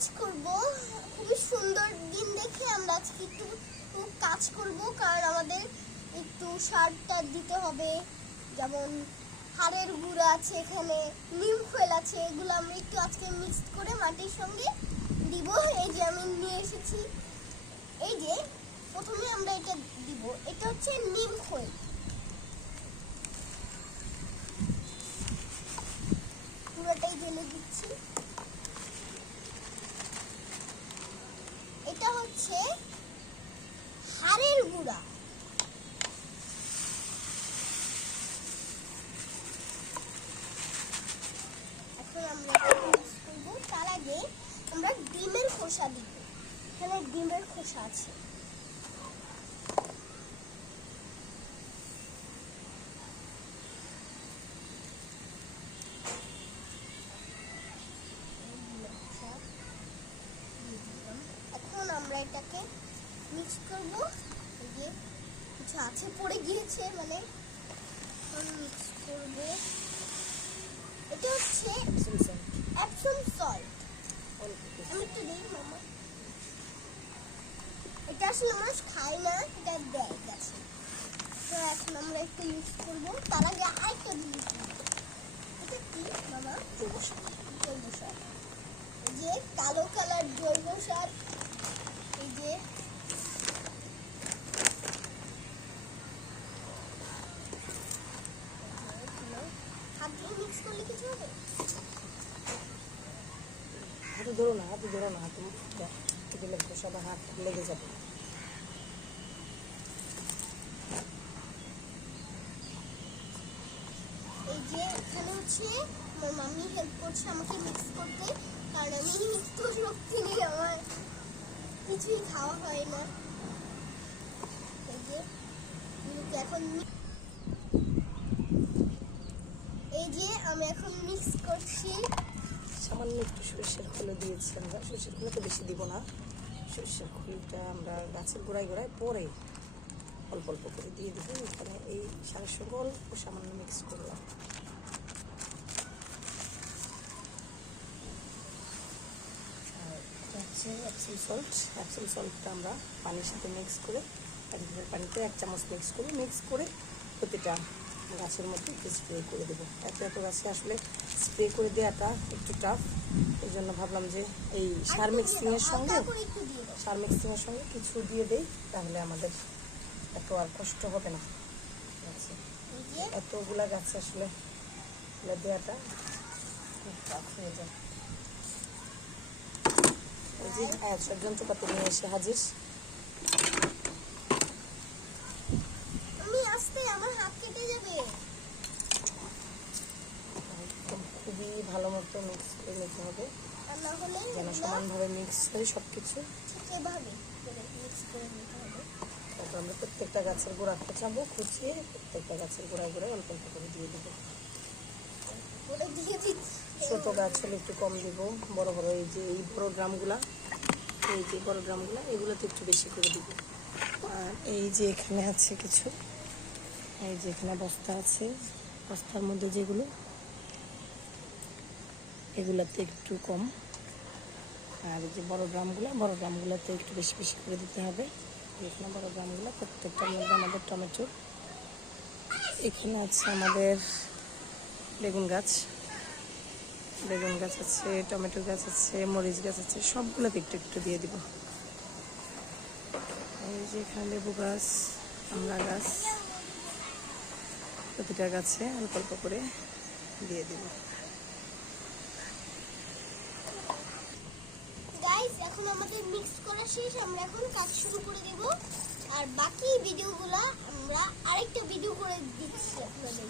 কাজ করব, খুবই সুন্দর দিন দেখে আমরা আজকে একটু কাজ করব, কারণ আমাদের একটু সারটা দিতে হবে। যেমন হাড়ের গুঁড়া আছে, এখানে নিম খৈল আছে, এগুলো আমরা একটু আজকে মিক্সড করে মাটির সঙ্গে দিব। এই যে আমি নিয়ে এসেছি, এই যে প্রথমে আমরা এটা দিব, এটা হচ্ছে নিম খৈল। পুরোটাই ঢেলে দিচ্ছি। এটা হচ্ছে হাড়ের গুঁড়া। এখন আমরা মিক্স করব। তার আগে আমরা ডিমের খোসা দিব। এখানে ডিমের খোসা আছে। এখন আমরা এটাকে মিক্স করব। এই যে কিছু আছে পড়ে গিয়েছে, মানে মিক্স করব। এটা হচ্ছে এপসম সল্ট। আমি একটু দিই মামা। এটা আসলে মানুষ খায় না, এটা দেয় গাছে। তো এখন আমরা একটু মিক্স করব। তার আগে আরেকটা জিনিস দিব। এটা কি মামা? জৈব সার। এই যে কালো কালার জৈব সার। এই যে হাত দিয়ে মিক্স করলে কিছু হবে? হাতে ধরো না, হাতে দিলে খোসা বা হাত লেগে যাবে। এই যে এখানে হচ্ছে আমার মাম্মি হেল্প করছে আমাকে মিক্স করতে, কারণ আমি মিক্স তো শক্তি নেই, আমার কিছুই খাওয়া হয় না। এই যে এখন এই যে আমি এখন মিক্স করছি। সামান্য একটু সরষের খোলও দিয়েছি আমরা। সরষের খোলটা তো বেশি দিব না, সরষের খোলটা আমরা গাছের গোড়ায় গোড়ায় পরে অল্প অল্প করে দিয়ে দেবো। এখানে এই সারের সঙ্গে অল্প সামান্য মিক্স করলাম। আর এটা হচ্ছে অ্যাপসম সল্টটা আমরা পানির সাথে মিক্স করে, পানিতে 1 চামচ মিক্স করে প্রতিটা গাছের মধ্যে একটু স্প্রে করে দেবো। এত গাছে আসলে স্প্রে করে দেওয়াটা একটু টাফ, এই জন্য ভাবলাম যে এই সার মিক্সিংয়ের সঙ্গে কিছু দিয়ে দেই, তাহলে আমাদের এত আর কষ্ট হবে না। এতগুলা গাছে আসলে দেওয়াটা খুব টাফ হয়ে যায়। এই যে সব যন্ত্রপাতি নিয়ে এসে হাজির। আমার হাত কেটে যাবে। খুবই ভালো মতো মিক্স করে নিতে হবে, যেন সমানভাবে মিক্স হয় সবকিছু। তারপর আমরা প্রত্যেকটা গাছের গোড়া খুঁচিয়ে প্রত্যেকটা গাছের গোড়ায় অল্প অল্প করে দিয়ে দেবো। ছোট গাছ হলে একটু কম দিব, বড় এই বড় ড্রামগুলা এগুলোতে একটু বেশি করে দিব। আর এই যে এখানে আছে কিছু, এই যে এখানে বস্তা আছে, বস্তার মধ্যে যেগুলো, এগুলাতে একটু কম। আর এই যে বড় ড্রামগুলোতে একটু বেশি বেশি করে দিতে হবে। এখানে বড় ড্রামগুলো, প্রত্যেকটার মধ্যে আমাদের টমেটো। এখানে আছে আমাদের বেগুন গাছ আছে, টমেটো গাছ আছে, মরিচ গাছ আছে, সবগুলোতে একটু একটু দিয়ে দিব। এই যে এখানে লেবু গাছ, আমড়া গাছ, প্রতিটা গাছে অল্প অল্প করে দিয়ে দিব। গাইস, এখন আমাদের মিক্স করা শেষ, আমরা এখন কাজ শুরু করে দেব। আর বাকি ভিডিওগুলো আমরা আরেকটা ভিডিও করে দিচ্ছি আপনাদের।